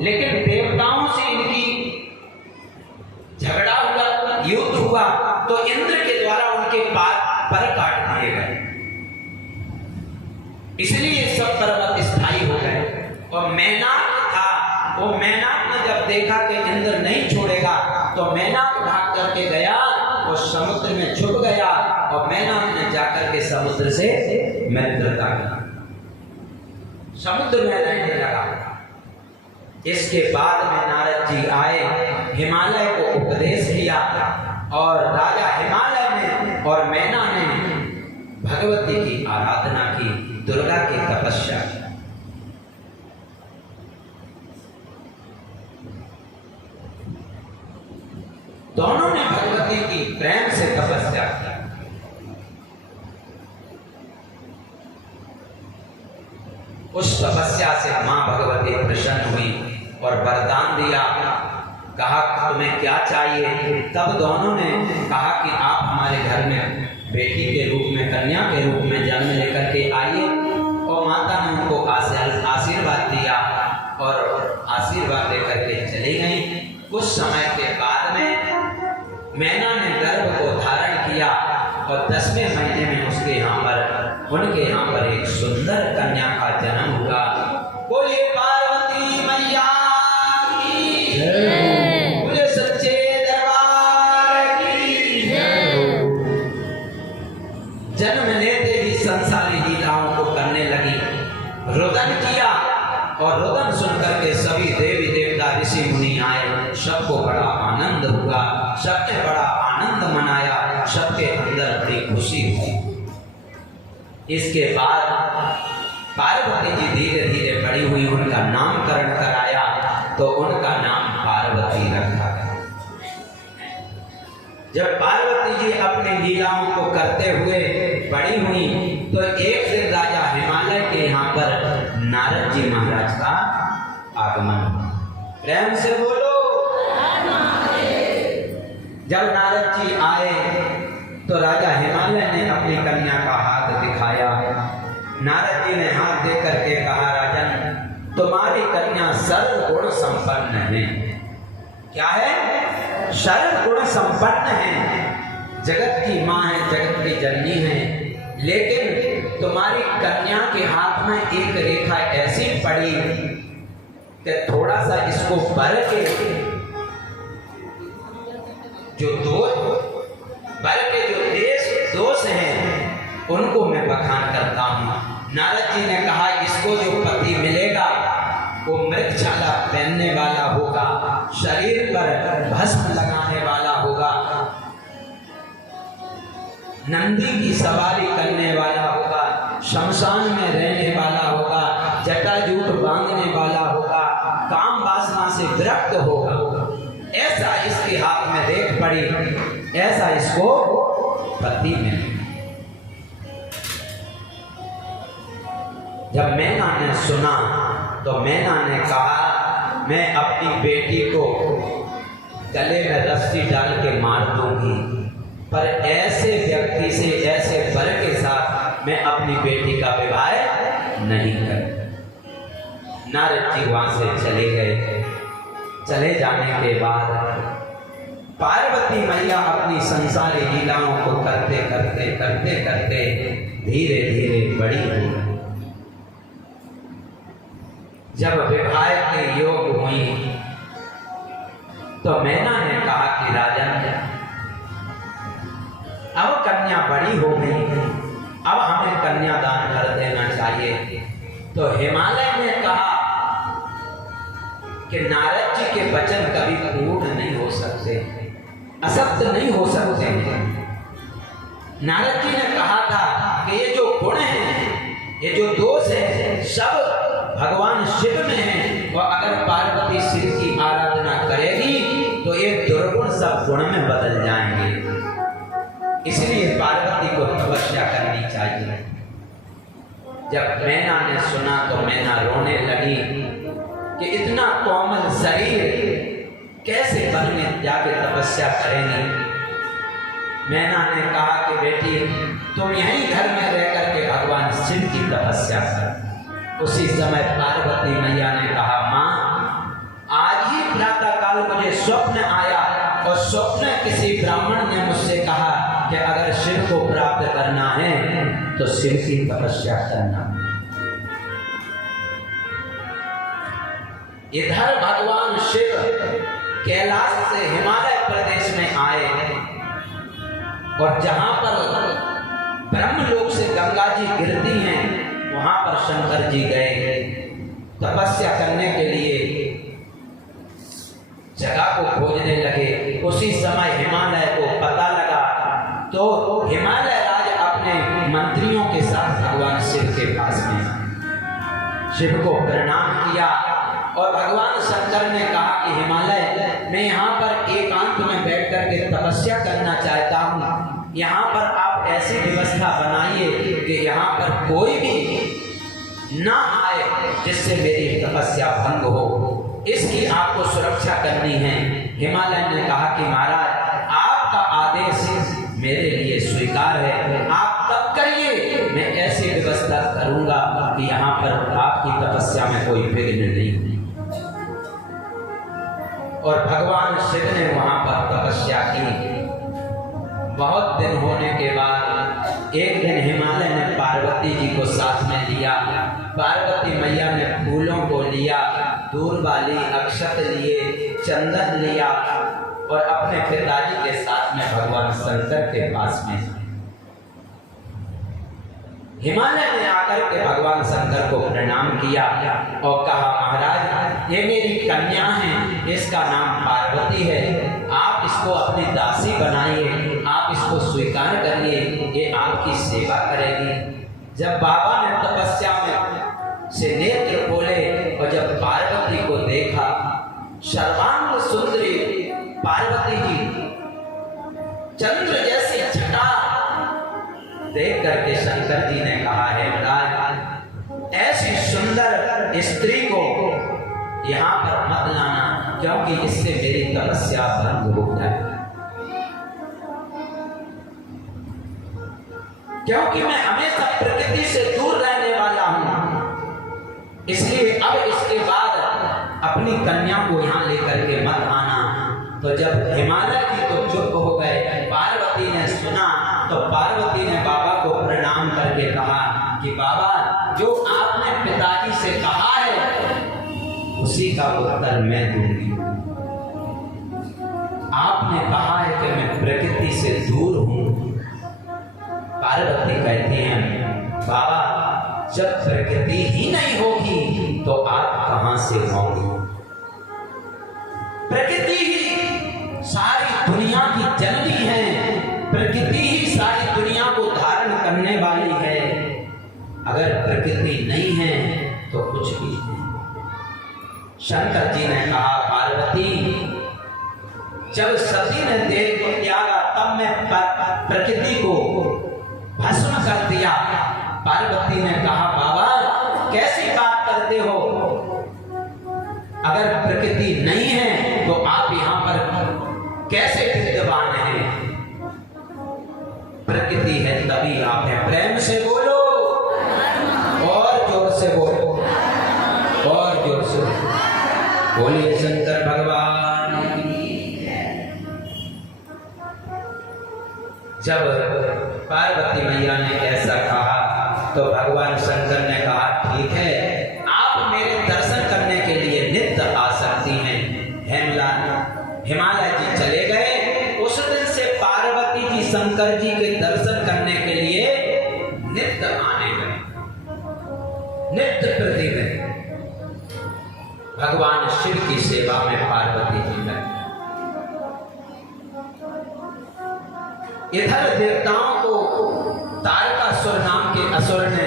लेकिन देवताओं से इनकी झगड़ा हुआ, युद्ध हुआ, तो इंद्र के द्वारा उनके पर काट दिए गए। इसलिए सब पर्वत स्थायी हो गए। और मेनाक था, वो मेनाक ने जब देखा कि इंद्र नहीं छोड़ेगा, तो मेनाक भाग करके गया और समुद्र में छुप गया, और मेनाक ने जाकर के समुद्र से मित्रता की, समुद्र में रहने लगा। इसके बाद में नारद जी आए, हिमालय को उपदेश किया, और राजा हिमालय ने और मैना ने भगवती की आराधना की, दुर्गा की तपस्या की। दोनों ने भगवती की प्रेम से तपस्या की। उस तपस्या से मां भगवती प्रसन्न हुई और वरदान दिया। कहा तुम्हें क्या चाहिए? तब दोनों ने कहा कि आप हमारे घर में बेटी के रूप में, कन्या के रूप में जन्म लेकर के आइए। और माता ने उनको आशीर्वाद दिया और आशीर्वाद लेकर के चली गई। कुछ समय के बाद में मैना ने गर्भ को धारण किया और 10वें महीने में उनके यहाँ पर एक सुंदर कन्या का जन्म हुआ। बोलिए पार्वती मैया की जय, बोले सच्चे दरबार की जय। जन्म लेते ही संसारी लीलाओं को करने लगी, रुदन किया, और रुदन सुनकर के सभी देवी देवता ऋषि मुनि आए। सबको बड़ा आनंद हुआ, सबने बड़ा आनंद मनाया, सबके अंदर बड़ी खुशी हुई। इसके बाद पार्वती जी धीरे धीरे बड़ी हुई, उनका नामकरण कराया, तो उनका नाम पार्वती रखा गया। जब पार्वती जी अपनी लीलाओं को करते हुए बड़ी हुई, तो एक दिन राजा हिमालय के यहाँ पर नारद जी महाराज का आगमन हुआ। प्रेम से बोलो। जब नारद जी आए तो राजा हिमालय ने अपनी कन्या का हाथ दिखाया। नारद जी ने हाथ दे करके कहा, राजन तुम्हारी कन्या सर्वगुण संपन्न है। क्या है? सर्वगुण संपन्न है, जगत की माँ है, जगत की जननी है। लेकिन तुम्हारी कन्या के हाथ में एक रेखा ऐसी पड़ी कि थोड़ा सा इसको बर के जो दोष हैं उनको मैं बखान करता हूँ। नारद जी ने कहा, इसको जो पति मिलेगा वो मृगछाला पहनने वाला होगा, शरीर पर भस्म लगाने वाला होगा, नंदी की सवारी करने वाला होगा, शमशान में रहने वाला होगा, जटाजूट बांधने वाला होगा, काम वासना से विरक्त होगा। ऐसा इसके हाथ में रेख पड़ी, ऐसा इसको पति मिले। जब मैना ने सुना तो मैना ने कहा, मैं अपनी बेटी को गले में रस्सी डाल के मार दूंगी, पर ऐसे व्यक्ति से, ऐसे वर के साथ मैं अपनी बेटी का विवाह नहीं कर। नारद जी वहां से चले गए। चले जाने के बाद पार्वती मैया अपनी संसारी लीलाओं को करते करते धीरे धीरे बड़ी हुई। जब विवाह के योग हुई तो मैना ने कहा कि राजन, अब कन्या बड़ी हो गई, अब हमें कन्यादान कर देना चाहिए। तो हिमालय ने कहा कि नारद जी के वचन कभी पूर्ण नहीं हो सकते, असत्य नहीं हो सकते। नारद जी ने कहा था कि ये जो गुण है, ये जो दोष है, सब भगवान शिव में है, और अगर पार्वती शिव की आराधना करेगी तो ये दुर्गुण सब गुण में बदल जाएंगे। इसलिए पार्वती को तपस्या करनी चाहिए। जब मैना ने सुना तो मैना रोने लगी कि इतना कोमल शरीर कैसे वन में जाके तपस्या करेंगे। मैना ने कहा कि बेटी, तुम यहीं घर में रह करके भगवान शिव की तपस्या कर। उसी समय पार्वती मैया ने कहा, माँ स्वप्न आया और स्वप्न किसी ब्राह्मण ने मुझसे कहा कि अगर शिव को प्राप्त करना है तो शिव की तपस्या करना। इधर भगवान शिव कैलाश से हिमालय प्रदेश में आए और जहां पर ब्रह्मलोक से गंगा जी गिरती हैं वहां पर शंकर जी गए तपस्या करने के लिए, जगह को खोजने लगे। उसी समय हिमालय को पता लगा तो हिमालय राज अपने मंत्रियों के साथ भगवान शिव के पास में शिव को प्रणाम किया और भगवान शंकर ने कहा कि हिमालय, मैं यहाँ पर एकांत में बैठ करके तपस्या करना चाहता हूँ, यहाँ पर आप ऐसी व्यवस्था बनाइए कि यहाँ पर कोई भी ना आए जिससे मेरी तपस्या भंग हो, इसकी आपको सुरक्षा करनी है। हिमालय ने कहा कि महाराज आपका आदेश मेरे लिए स्वीकार है, आप तब करिए, मैं ऐसी व्यवस्था करूंगा कि यहाँ पर आपकी तपस्या में कोई विघ्न नहीं हो। और भगवान शिव ने वहां पर तपस्या की। बहुत दिन होने के बाद एक दिन हिमालय ने पार्वती जी को साथ में लिया। पार्वती मैया ने फूलों को लिया, दूर वाली अक्षत लिए, चंदन लिया और अपने पिताजी के साथ में भगवान शंकर के पास में हिमालय ने आकर के भगवान शंकर को प्रणाम किया और कहा, महाराज ये मेरी कन्या है, इसका नाम पार्वती है, आप इसको अपनी दासी बनाइए, आप इसको स्वीकार करिए, ये आपकी सेवा करेगी। जब बाबा ने तपस्या में से नेत्र खोले और जब पार्वती को देखा, सर्वांग सुंदरी पार्वती जी चंद्र जैसी छटा देख करके शंकर जी ने कहा, है महाराज ऐसी सुंदर स्त्री को यहाँ पर मत लाना, क्योंकि इससे मेरी तपस्या भंग हो जाए, क्योंकि मैं हमेशा प्रकृति से दूर रहने वाला हूँ, इसलिए अब इसके बाद अपनी कन्या को यहाँ लेकर के मत आना। तो जब हिमालय जी तो चुप हो गए, पार्वती ने सुना तो पार्वती ने बाबा को प्रणाम करके कहा कि बाबा जो आपने पिताजी से कहा है उसी का उत्तर मैं दूंगी। आपने कहा है कि मैं प्रकृति से दूर हूं। पार्वती कहती हैं, बाबा जब प्रकृति ही नहीं होगी तो आप कहां से होंगे? प्रकृति ही सारी दुनिया की जननी है, प्रकृति ही सारी दुनिया को धारण करने वाली है। अगर प्रकृति नहीं है तो कुछ भी नहीं। शंकर जी ने कहा, पार्वती जब सती ने देह को त्यागा तब मैं प्रकृति को भस्म कर दिया। पार्वती ने कहा, बाबा कैसी बात करते हो? अगर प्रकृति नहीं है तो आप यहाँ पर कैसे विद्यमान हैं? प्रकृति है तभी आप हैं। प्रेम से बोलो और जोर से बोलो और जोर से बोलिए शंकर भगवान। जब पार्वती मैया ने ऐसा कहा तो भगवान शंकर ने कहा, ठीक है आप मेरे दर्शन करने के लिए नित्य आ सकती हैं। हिमालय जी चले गए। उस दिन से पार्वती जी शंकर जी के दर्शन करने के लिए नित्य आने लगे, नित्य प्रति भगवान शिव की सेवा में पार्वती जी लगे। इधर देवताओं को तारकासुर नाम के असुर ने